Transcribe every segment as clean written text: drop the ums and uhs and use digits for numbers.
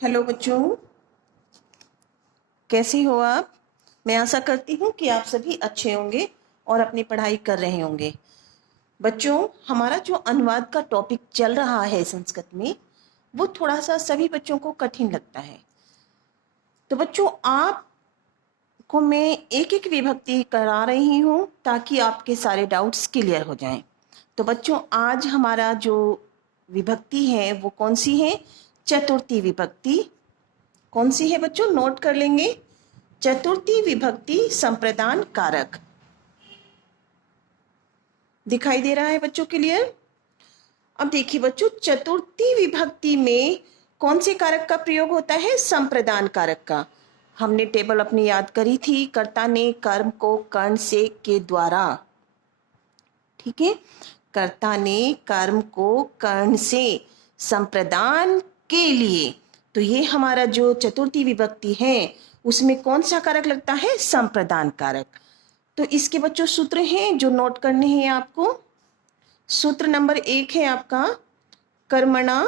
Hello बच्चों, कैसे हो आप। मैं आशा करती हूँ कि आप सभी अच्छे होंगे और अपनी पढ़ाई कर रहे होंगे। बच्चों, हमारा जो अनुवाद का टॉपिक चल रहा है संस्कृत में, वो थोड़ा सा सभी बच्चों को कठिन लगता है। तो बच्चों, आपको मैं एक एक विभक्ति करा रही हूँ ताकि आपके सारे डाउट्स क्लियर हो जाएं। तो बच्चों, आज हमारा जो विभक्ति है वो कौन सी है? चतुर्थी विभक्ति। कौन सी है बच्चों? नोट कर लेंगे। चतुर्थी विभक्ति संप्रदान कारक। दिखाई दे रहा है बच्चों क्लियर? अब देखिए बच्चों, चतुर्थी विभक्ति में कौन से कारक का प्रयोग होता है? संप्रदान कारक का। हमने टेबल अपनी याद करी थी, कर्ता ने कर्म को कर्ण से के द्वारा, ठीक है, कर्ता ने कर्म को कर्ण से संप्रदान के लिए। तो ये हमारा जो चतुर्थी विभक्ति है उसमें कौन सा कारक लगता है? संप्रदान कारक। तो इसके बच्चों सूत्र हैं जो नोट करने हैं आपको। सूत्र नंबर 1 है आपका कर्मणा।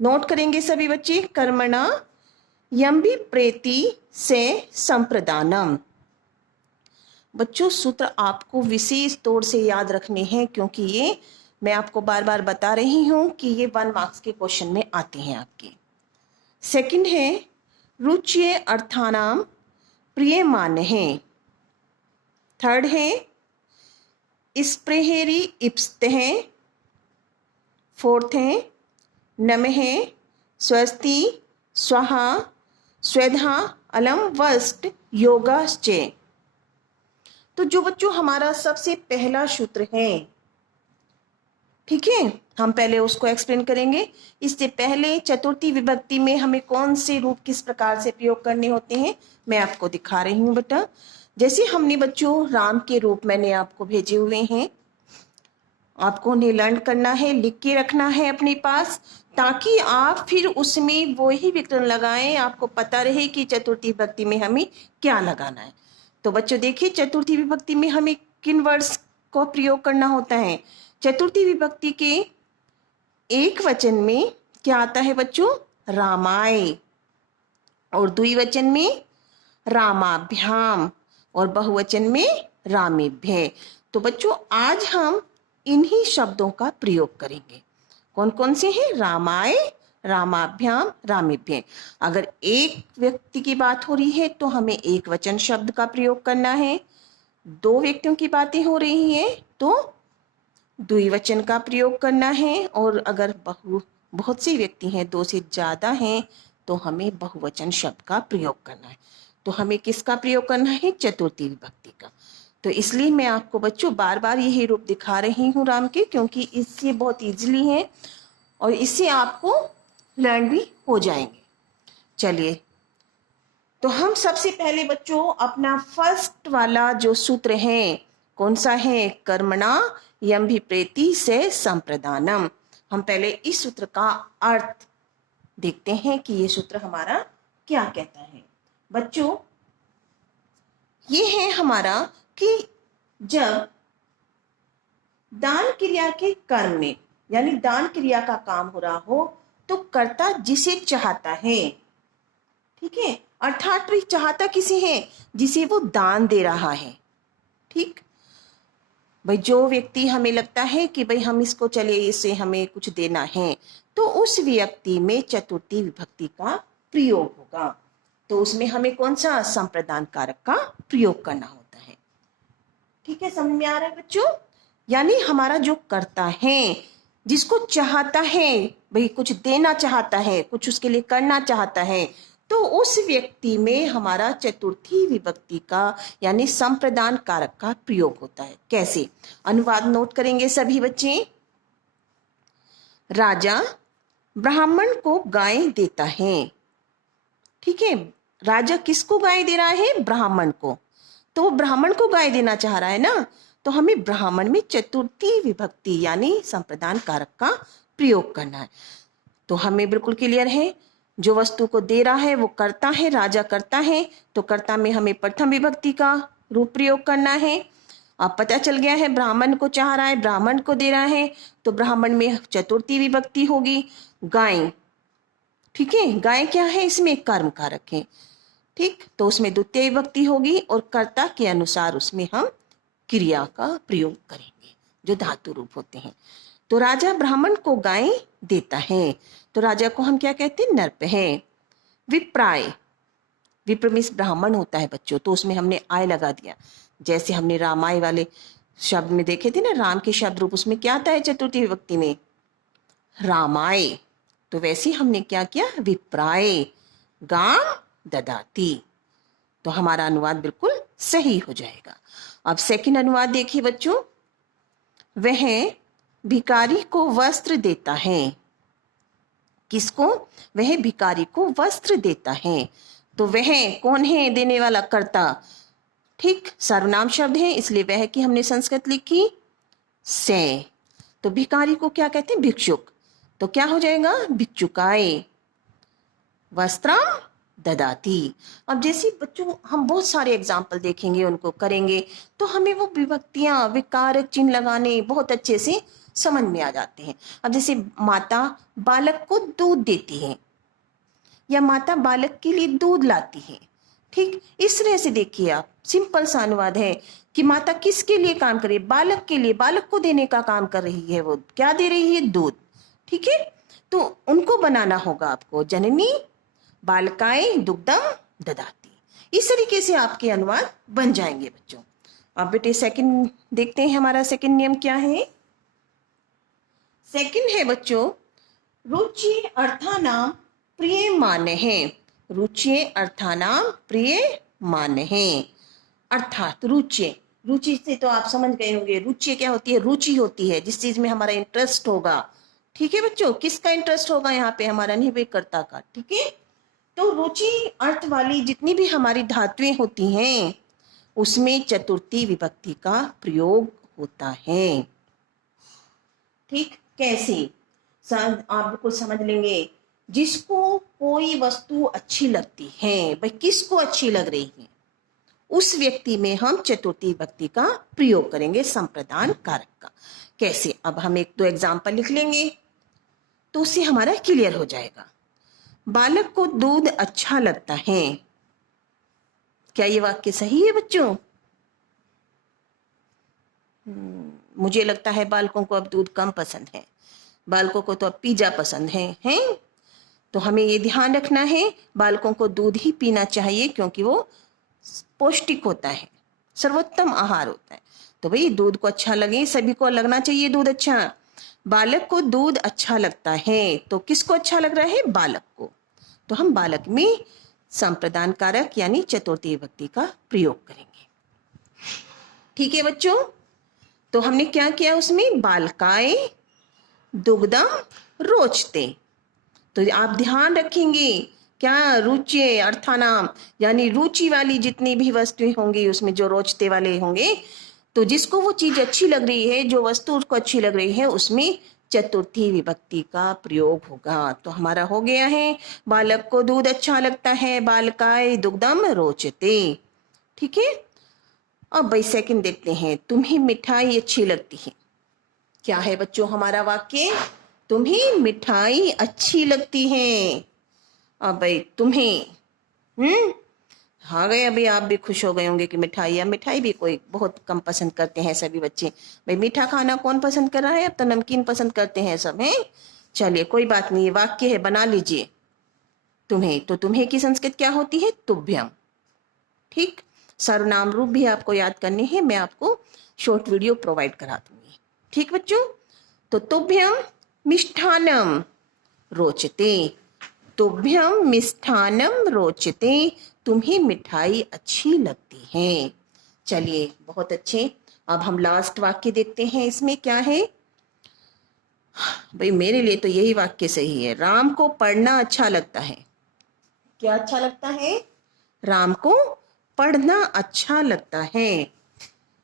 नोट करेंगे सभी बच्चे। कर्मणा यम्बि प्रेति से संप्रदानम। बच्चों, सूत्र आपको विशेष तौर से याद रखने हैं क्योंकि ये मैं आपको बार बार बता रही हूं कि ये 1 मार्क्स के क्वेश्चन में आते हैं आपके। सेकंड है रुच्य अर्थानाम प्रियमान्य है। थर्ड है स्प्रेहेरी इप्स्त है। फोर्थ है नमः स्वस्ति स्वाहा स्वेधा अलम वस्ट योगाश्चे। तो जो बच्चों हमारा सबसे पहला सूत्र है, ठीक है, हम पहले उसको एक्सप्लेन करेंगे। इससे पहले चतुर्थी विभक्ति में हमें कौन से रूप किस प्रकार से प्रयोग करने होते हैं मैं आपको दिखा रही हूँ बेटा। जैसे हमने बच्चों राम के रूप मैंने आपको भेजे हुए हैं, आपको उन्हें लर्न करना है, लिख के रखना है अपने पास, ताकि आप फिर उसमें वो ही विकरण लगाएं, आपको पता रहे कि चतुर्थी विभक्ति में हमें क्या लगाना है। तो बच्चों देखिए, चतुर्थी विभक्ति में हमें किन वर्ड्स को प्रयोग करना होता है? चतुर्थी विभक्ति के एक वचन में क्या आता है बच्चों? रामाय। और द्विवचन में रामाभ्याम और बहुवचन में रामेभ्य। तो बच्चों आज हम इन्हीं शब्दों का प्रयोग करेंगे। कौन कौन से हैं? रामाय, रामाभ्याम, रामेभ्य। अगर एक व्यक्ति की बात हो रही है तो हमें एक वचन शब्द का प्रयोग करना है। 2 व्यक्तियों की बातें हो रही हैं तो द्विवचन का प्रयोग करना है। और अगर बहुत से व्यक्ति हैं, 2 से ज्यादा हैं, तो हमें बहुवचन शब्द का प्रयोग करना है। तो हमें किसका प्रयोग करना है? चतुर्थी विभक्ति का। तो इसलिए मैं आपको बच्चों बार बार यही रूप दिखा रही हूँ राम के, क्योंकि इससे बहुत इजीली है और इससे आपको लर्न भी हो जाएंगे। चलिए, तो हम सबसे पहले बच्चों अपना फर्स्ट वाला जो सूत्र है कौन सा है? कर्मणा यम्भि प्रेति से संप्रदानम। हम पहले इस सूत्र का अर्थ देखते हैं कि ये सूत्र हमारा क्या कहता है। बच्चों, ये है हमारा कि जब दान क्रिया के कर्म में, यानी दान क्रिया का काम हो रहा हो, तो कर्ता जिसे चाहता है, ठीक है, अर्थात वही चाहता किसे है? जिसे वो दान दे रहा है। ठीक भाई, जो व्यक्ति हमें लगता है कि भाई हम इसको, चलिए इससे हमें कुछ देना है, तो उस व्यक्ति में चतुर्थी विभक्ति का प्रयोग होगा। तो उसमें हमें कौन सा? संप्रदान कारक का प्रयोग करना होता है। ठीक है, समझ में आ रहा है बच्चों? यानी हमारा जो कर्ता है, जिसको चाहता है, भाई कुछ देना चाहता है, कुछ उसके लिए करना चाहता है, तो उस व्यक्ति में हमारा चतुर्थी विभक्ति का यानी संप्रदान कारक का प्रयोग होता है। कैसे? अनुवाद नोट करेंगे सभी बच्चे। राजा ब्राह्मण को गाय देता है। ठीक है, राजा किसको गाय दे रहा है? ब्राह्मण को। तो वो ब्राह्मण को गाय देना चाह रहा है ना, तो हमें ब्राह्मण में चतुर्थी विभक्ति यानी संप्रदान कारक का प्रयोग करना है। तो हमें बिल्कुल क्लियर है, जो वस्तु को दे रहा है वो कर्ता है, राजा कर्ता है, तो कर्ता में हमें प्रथम विभक्ति का रूप प्रयोग करना है। अब पता चल गया है ब्राह्मण को चाह रहा है, ब्राह्मण को दे रहा है, तो ब्राह्मण में चतुर्थी विभक्ति होगी। गाय ठीक है, गाय क्या है, इसमें कर्म कारक है। ठीक, तो उसमें द्वितीय विभक्ति होगी और कर्ता के अनुसार उसमें हम क्रिया का प्रयोग करेंगे जो धातु रूप होते हैं। तो राजा ब्राह्मण को गाय देता है, तो राजा को हम क्या कहते हैं, नर्प है। विप्राय, विप्र मीन्स ब्राह्मण होता है बच्चों, तो उसमें हमने आय लगा दिया। जैसे हमने रामाय वाले शब्द में देखे थे ना, राम के शब्द रूप, उसमें क्या आता है चतुर्थी विभक्ति में, रामाय। तो वैसे हमने क्या किया, विप्राय गाम ददाती। तो हमारा अनुवाद बिल्कुल सही हो जाएगा। अब सेकंड अनुवाद देखिए बच्चों, वह भिखारी को वस्त्र देता है। किसको, वह भिखारी को वस्त्र देता है। तो वह कौन है, देने वाला, कर्ता। ठीक, सर्वनाम शब्द है इसलिए वह की हमने संस्कृत लिखी से। तो भिखारी को क्या कहते हैं, भिक्षुक। तो क्या हो जाएगा, भिक्षुकाय वस्त्रम ददाती। अब जैसे बच्चों हम बहुत सारे एग्जाम्पल देखेंगे, उनको करेंगे तो हमें वो विभक्तियां, विकारक चिन्ह लगाने बहुत अच्छे से समझ में आ जाते हैं। अब जैसे माता बालक को दूध देती है या माता बालक के लिए दूध लाती है। ठीक, इस तरह से देखिए आप, सिंपल सा अनुवाद है कि माता किसके लिए काम कर रही है, बालक के लिए, बालक को देने का काम कर रही है। वो क्या दे रही है, दूध। ठीक है, तो उनको बनाना होगा आपको, जननी बालकाय दुग्धम ददाती। इस तरीके से आपके अनुवाद बन जाएंगे बच्चों। अब बेटे सेकंड देखते हैं, हमारा सेकंड नियम क्या है। सेकंड है बच्चों, रुचि अर्थानाम प्रिय मान है। रुचि अर्थानाम प्रिय मान है, अर्थात रुचि, रुचि से तो आप समझ गए होंगे, रुचि क्या होती है, रुचि होती है जिस चीज में हमारा इंटरेस्ट होगा। ठीक है बच्चों, किसका इंटरेस्ट होगा यहाँ पे, हमारा निवेदकर्ता का। ठीक है, तो रुचि अर्थ वाली जितनी भी हमारी धातुएं होती हैं उसमें चतुर्थी विभक्ति का प्रयोग होता है। ठीक, कैसे, आप बिल्कुल समझ लेंगे। जिसको कोई वस्तु अच्छी लगती है, भाई किसको अच्छी लग रही है, उस व्यक्ति में हम चतुर्थी विभक्ति का प्रयोग करेंगे, संप्रदान कारक का। कैसे, अब हम एक दो एग्जाम्पल लिख लेंगे तो उससे हमारा क्लियर हो जाएगा। बालक को दूध अच्छा लगता है। क्या ये वाक्य सही है बच्चों? मुझे लगता है बालकों को अब दूध कम पसंद है, बालकों को तो अब पिज्जा पसंद है, हैं? तो हमें ये ध्यान रखना है, बालकों को दूध ही पीना चाहिए क्योंकि वो पौष्टिक होता है, सर्वोत्तम आहार होता है। तो भाई दूध को अच्छा लगे, सभी को लगना चाहिए दूध अच्छा। बालक को दूध अच्छा लगता है, तो किसको अच्छा लग रहा है, बालक को। तो हम बालक में संप्रदान कारक यानी चतुर्थी विभक्ति का प्रयोग करेंगे। ठीक है बच्चों, तो हमने क्या किया उसमें, बालकाय दुग्धम रोचते। तो आप ध्यान रखेंगे क्या, रुचि अर्थानाम यानी रुचि वाली जितनी भी वस्तुएं होंगी उसमें जो रोचते वाले होंगे, तो जिसको वो चीज अच्छी लग रही है, जो वस्तु उसको अच्छी लग रही है, उसमें चतुर्थी विभक्ति का प्रयोग होगा। तो हमारा हो गया है, बालक को दूध अच्छा लगता है, बालकाय दुग्धम रोचते। ठीक है, अब भाई सेकंड देखते हैं, तुम्हें मिठाई अच्छी लगती है। क्या है बच्चों हमारा वाक्य, तुम्हें मिठाई अच्छी लगती है। अब भाई तुम्हें हाँ गए, अभी आप भी खुश हो गए होंगे कि मिठाई, या मिठाई भी कोई बहुत कम पसंद करते हैं सभी बच्चे। भाई मीठा खाना कौन पसंद कर रहा है, अब तो नमकीन पसंद करते हैं सब, हैं? चलिए कोई बात नहीं, ये वाक्य है, बना लीजिए। तुम्हें, तो तुम्हें की संस्कृत क्या होती है, तुभ्यम। ठीक, सर्वनाम रूप भी आपको याद करने हैं, मैं आपको शॉर्ट वीडियो प्रोवाइड करा दूंगी। ठीक बच्चों, तो तुभ्यम मिष्ठानम रोचते, तुभ्यम मिष्ठानम रोचते, तुम्हें मिठाई अच्छी लगती है। चलिए बहुत अच्छे, अब हम लास्ट वाक्य देखते हैं, इसमें क्या है भाई, मेरे लिए तो यही वाक्य सही है, राम को पढ़ना अच्छा लगता है। क्या अच्छा लगता है, राम को पढ़ना अच्छा लगता है।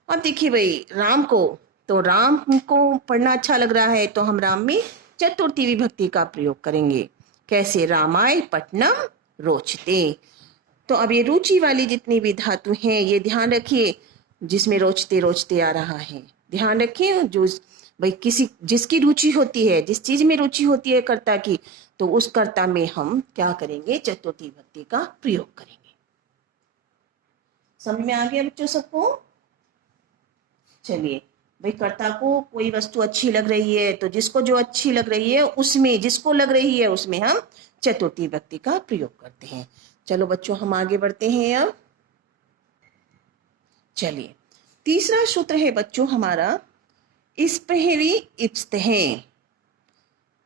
अब देखिए भाई, राम को, तो राम को पढ़ना अच्छा लग रहा है, तो हम राम में चतुर्थी विभक्ति का प्रयोग करेंगे। कैसे, रामाय पठनम रोचते। तो अब ये रुचि वाली जितनी भी धातु हैं, ये ध्यान रखिए, जिसमें रोचते रोचते आ रहा है, ध्यान रखिए, जो भाई किसी जिसकी रुचि होती है, जिस चीज में रुचि होती है कर्ता की, तो उस कर्ता में हम क्या करेंगे, चतुर्थी विभक्ति का प्रयोग करेंगे। समझ में आ गया बच्चों सबको? चलिए भाई, कर्ता को कोई वस्तु अच्छी लग रही है तो जिसको जो अच्छी लग रही है उसमें, जिसको लग रही है उसमें हम चतुर्थी विभक्ति का प्रयोग करते हैं। चलो बच्चों हम आगे बढ़ते हैं अब। चलिए तीसरा सूत्र है बच्चों हमारा स्पृहरी इप्स्तः।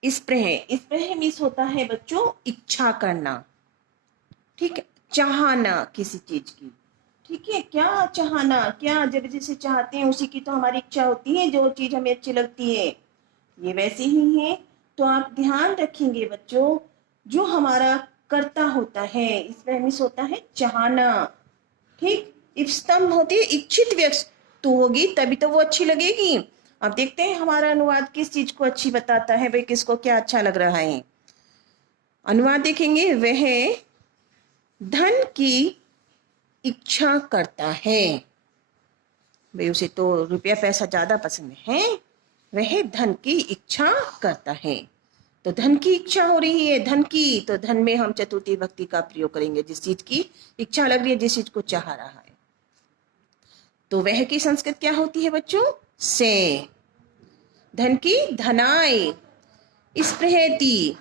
स्पृह मीन्स होता है बच्चों इच्छा करना, ठीक है, चाहना किसी चीज की, ठीक है, क्या चाहना, क्या जब जिसे चाहते हैं उसी की तो हमारी इच्छा होती है, जो चीज हमें अच्छी लगती है, ये वैसे ही है। तो आप ध्यान रखेंगे बच्चों, जो हमारा कर्ता होता है इसमें मीन्स होता है चाहना, ठीक। इप्स्तम होती है इच्छित वस्तु होगी तभी तो वो अच्छी लगेगी। अब देखते हैं हमारा अनुवाद किस चीज को अच्छी बताता है, भाई किसको क्या अच्छा लग रहा है। अनुवाद देखेंगे, वह धन की इच्छा करता है, भाई उसे तो रुपया पैसा ज्यादा पसंद है, वह धन की इच्छा करता है। तो धन की इच्छा हो रही है, धन की, तो धन में हम चतुर्थी विभक्ति का प्रयोग करेंगे, जिस चीज की इच्छा लग रही है, जिस चीज को चाह रहा है। तो वह की संस्कृत क्या होती है बच्चों, से। धन की धनाय स्पृहति,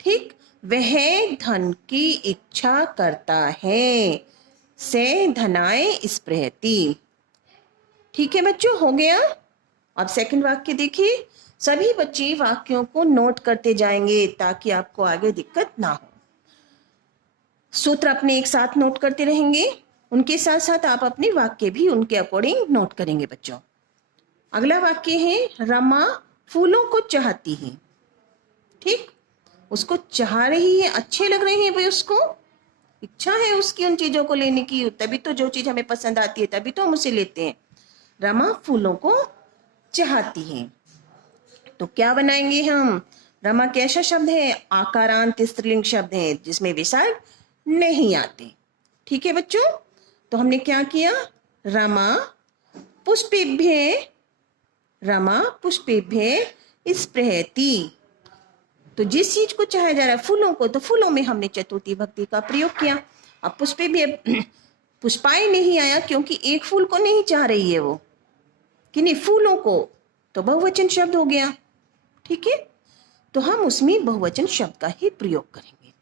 ठीक, वह धन की इच्छा करता है, से धनाय स्पृहति। ठीक है बच्चों, हो गया। अब सेकंड वाक्य देखिए, सभी बच्चे वाक्यों को नोट करते जाएंगे ताकि आपको आगे दिक्कत ना हो। सूत्र अपने एक साथ नोट करते रहेंगे, उनके साथ साथ आप अपने वाक्य भी उनके अकॉर्डिंग नोट करेंगे बच्चों। अगला वाक्य है, रमा फूलों को चाहती है, ठीक, उसको चाह रही है, अच्छे लग रहे हैं भाई, उसको इच्छा है उसकी उन चीजों को लेने की, तभी तो जो चीज हमें पसंद आती है तभी तो हम उसे लेते हैं। रमा फूलों को चाहती है, तो क्या बनाएंगे हम, रमा कैसा शब्द है, आकारांत स्त्रीलिंग शब्द है जिसमें विसर्ग नहीं आते। ठीक है बच्चों, तो हमने क्या किया, रमा पुष्पेभ्य स्पृहति, तो जिस चीज को चाहा जा रहा है फूलों को, तो फूलों में हमने चतुर्थी विभक्ति का प्रयोग किया। अब पुष्पेभ्य पुष्पाय नहीं आया क्योंकि एक फूल को नहीं चाह रही है वो, कि नहीं फूलों को, तो बहुवचन शब्द हो गया, ठीक है, तो हम उसमें बहुवचन शब्द का ही प्रयोग करेंगे,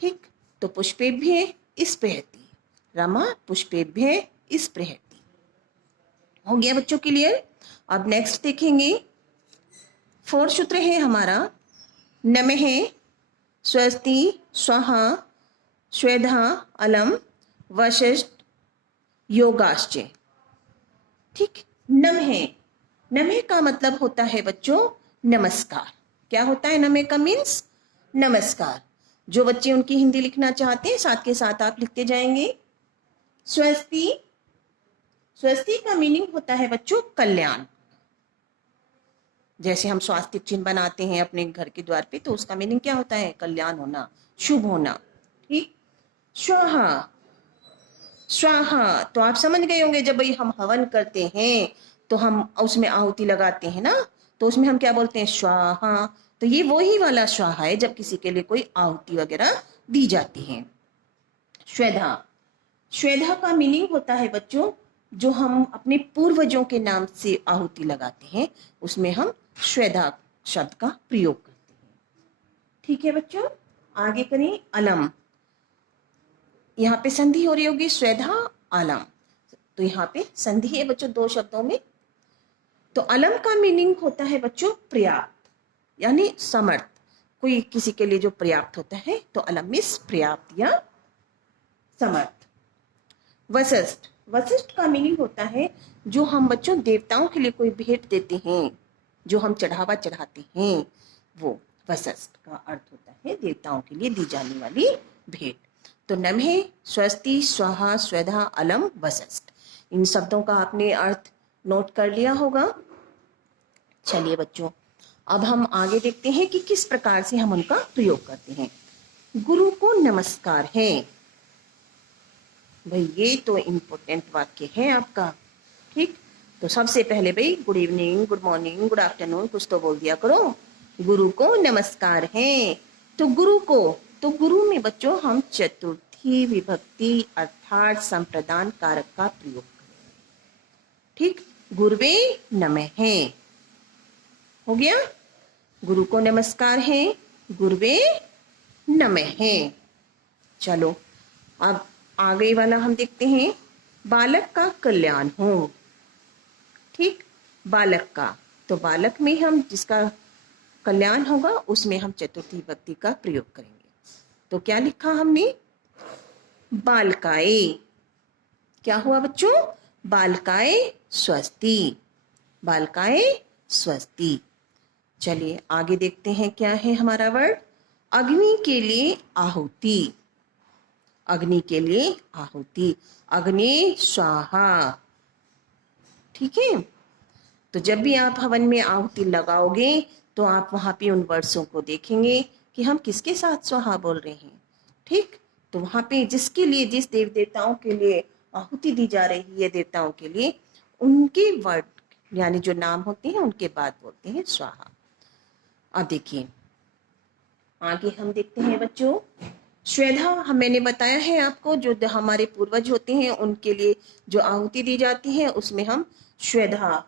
ठीक। तो पुष्पेभ्य स्पृहति, रमा पुष्पेभ्य स्पृहति, हो गया बच्चों क्लियर। अब नेक्स्ट देखेंगे, फोर्थ सूत्र है हमारा, नमः स्वस्ति स्वाहा स्वेधा अलम वशिष्ठ योगाश्च, ठीक। नमः का मतलब होता है बच्चों नमस्कार। क्या होता है नमः का मीन्स, नमस्कार। जो बच्चे उनकी हिंदी लिखना चाहते हैं साथ के साथ आप लिखते जाएंगे। स्वस्ति का मीनिंग होता है बच्चों कल्याण। जैसे हम स्वास्तिक चिन्ह बनाते हैं अपने घर के द्वार पे, तो उसका मीनिंग क्या होता है, कल्याण होना, शुभ होना, ठीक। स्वाहा तो आप समझ गए होंगे, जब भाई हम हवन करते हैं तो हम उसमें आहुति लगाते हैं ना, तो उसमें हम क्या बोलते हैं, स्वाहा। तो ये वही वाला स्वाहा है जब किसी के लिए कोई आहुति वगैरह दी जाती है। श्वेधा का मीनिंग होता है बच्चों, जो हम अपने पूर्वजों के नाम से आहुति लगाते हैं, उसमें हम श्वेधा शब्द का प्रयोग करते हैं। ठीक है बच्चों, आगे करें, अलम, यहाँ पे संधि हो रही होगी, श्वेधा अलम, तो यहाँ पे संधि है बच्चों दो शब्दों में। तो अलम का मीनिंग होता है बच्चों पर्याप्त, यानी समर्थ, कोई किसी के लिए जो पर्याप्त होता है, तो अलम मीन्स पर्याप्त या समर्थ। वशिष्ठ का मीनिंग होता है जो हम बच्चों देवताओं के लिए कोई भेंट देते हैं, जो हम चढ़ावा चढ़ाते हैं, वो वशिष्ठ का अर्थ होता है देवताओं के लिए दी जाने वाली भेंट। तो नमः स्वस्ति स्वाहा स्वेधा अलम वशिष्ठ, इन शब्दों का आपने अर्थ नोट कर लिया होगा। चलिए बच्चों, अब हम आगे देखते हैं कि किस प्रकार से हम उनका प्रयोग करते हैं। गुरु को नमस्कार है, भाई ये तो इम्पोर्टेंट वाक्य है आपका, ठीक। तो सबसे पहले भाई good evening, good morning, good afternoon कुछ तो बोल दिया करो। गुरु को नमस्कार है। तो गुरु में बच्चों हम चतुर्थी विभक्ति अर्थात संप्रदान कारक का प्रयोग करें। ठीक, गुरुवे नमः हो गया। गुरु को नमस्कार है, गुरुवे नमः है। चलो अब आगे वाला हम देखते हैं। बालक का कल्याण हो। ठीक, बालक का, तो बालक में हम जिसका कल्याण होगा उसमें हम चतुर्थी विभक्ति का प्रयोग करेंगे। तो क्या लिखा हमने? बालकाए। क्या हुआ बच्चों? बालकाए स्वस्ति, बालकाए स्वस्ति। चलिए आगे देखते हैं क्या है हमारा वर्ड। अग्नि के लिए आहुति, अग्नि के लिए आहुति, अग्नि स्वाहा। ठीक है, तो जब भी आप हवन में आहुति लगाओगे तो आप वहां पे उन वर्ड्सों को देखेंगे कि हम किसके साथ स्वाहा बोल रहे हैं। ठीक, तो वहां पे जिसके लिए, जिस देव देवताओं के लिए आहुति दी जा रही है, देवताओं के लिए, उनके वर्ड यानी जो नाम होते हैं उनके बाद बोलते हैं स्वाहा। अब देखिए आगे हम देखते हैं बच्चों। श्वेधा मैंने बताया है आपको, जो हमारे पूर्वज होते हैं उनके लिए जो आहुति दी जाती है उसमें हम श्वेधा,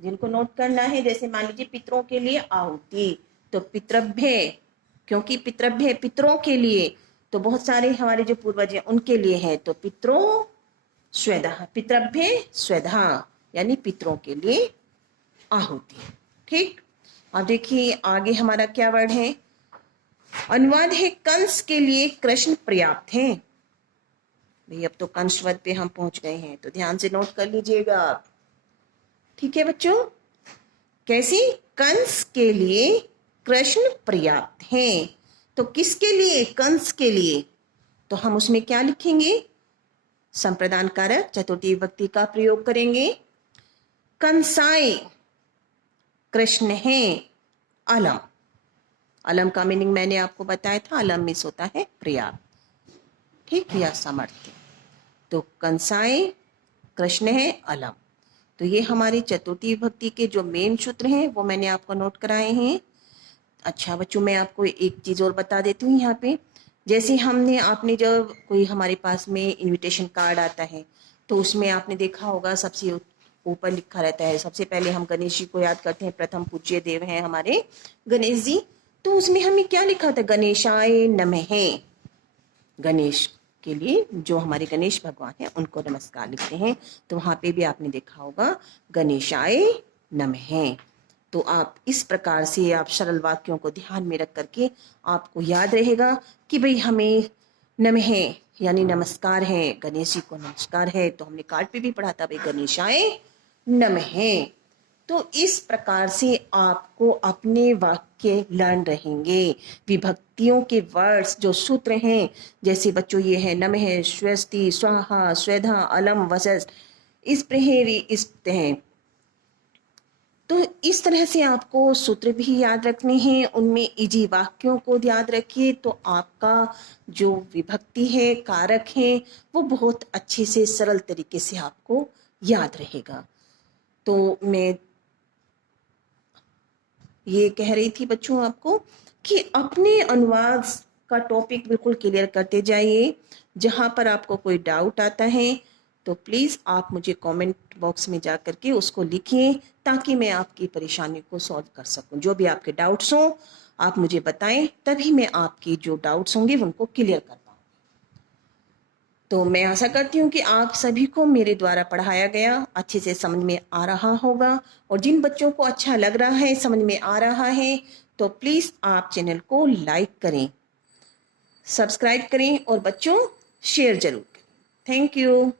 जिनको नोट करना है, जैसे मान लीजिए पितरों के लिए आहुति, तो पितृभ्य, क्योंकि पितृभ्य पितरों के लिए, तो बहुत सारे हमारे जो पूर्वज हैं उनके लिए है, तो पितरों श्वेधा, पितृभ्य श्वेधा यानी पितरों के लिए आहुति। ठीक, अब देखिए आगे हमारा क्या वर्ड है। अनुवाद है कंस के लिए कृष्ण पर्याप्त है। भाई अब तो कंस वध पे हम पहुंच गए हैं, तो ध्यान से नोट कर लीजिएगा आप। ठीक है बच्चों, कैसी? कंस के लिए कृष्ण पर्याप्त है। तो किसके लिए? कंस के लिए। तो हम उसमें क्या लिखेंगे? संप्रदान कारक चतुर्थी विभक्ति का प्रयोग करेंगे। कंसाय कृष्ण है अलम, अलम का मीनिंग मैंने आपको बताया था, अलम मिस होता है पर्याप्त, ठीक, या सामर्थ्य। तो कंसाय कृष्ण है अलम। तो ये हमारी चतुर्थी विभक्ति के जो मेन सूत्र हैं वो मैंने आपको नोट कराए हैं। अच्छा बच्चों, मैं आपको एक चीज़ और बता देती हूँ यहाँ पे। जैसे आपने जब कोई हमारे पास में इनविटेशन कार्ड आता है तो उसमें आपने देखा होगा सबसे ऊपर लिखा रहता है, सबसे पहले हम गणेश जी को याद करते हैं, प्रथम पूज्य देव हैं हमारे गणेश जी। तो उसमें हमें क्या लिखा था? गणेशाय नमः। गणेश के लिए, जो हमारे गणेश भगवान हैं उनको नमस्कार लिखते हैं। तो वहां पे भी आपने देखा होगा गणेशाय नमः। तो आप इस प्रकार से आप सरल वाक्यों को ध्यान में रख करके आपको याद रहेगा कि भाई हमें नमः यानी नमस्कार है, गणेश जी को नमस्कार है। तो हमने कार्ड पे भी पढ़ा था भाई गणेशाय नमः। तो इस प्रकार से आपको अपने वाक्य लर्न रहेंगे। विभक्तियों के वर्ड्स जो सूत्र हैं, जैसे बच्चों ये है नमः, स्वस्ति, स्वाहा, स्वेधा, अलम, वसस, इस प्रहेरी, इस हैं। तो इस तरह से आपको सूत्र भी याद रखने हैं, उनमें इजी वाक्यों को याद रखिए, तो आपका जो विभक्ति है, कारक है, वो बहुत अच्छे से सरल तरीके से आपको याद रहेगा। तो मैं ये कह रही थी बच्चों आपको कि अपने अनुवाद का टॉपिक बिल्कुल क्लियर करते जाइए। जहाँ पर आपको कोई डाउट आता है तो प्लीज़ आप मुझे कमेंट बॉक्स में जा करके उसको लिखिए, ताकि मैं आपकी परेशानी को सॉल्व कर सकूं। जो भी आपके डाउट्स हों आप मुझे बताएं, तभी मैं आपकी जो डाउट्स होंगे उनको क्लियर कर पाऊँ। तो मैं आशा करती हूँ कि आप सभी को मेरे द्वारा पढ़ाया गया अच्छे से समझ में आ रहा होगा, और जिन बच्चों को अच्छा लग रहा है, समझ में आ रहा है, तो प्लीज़ आप चैनल को लाइक करें, सब्सक्राइब करें और बच्चों शेयर जरूर करें। Thank you.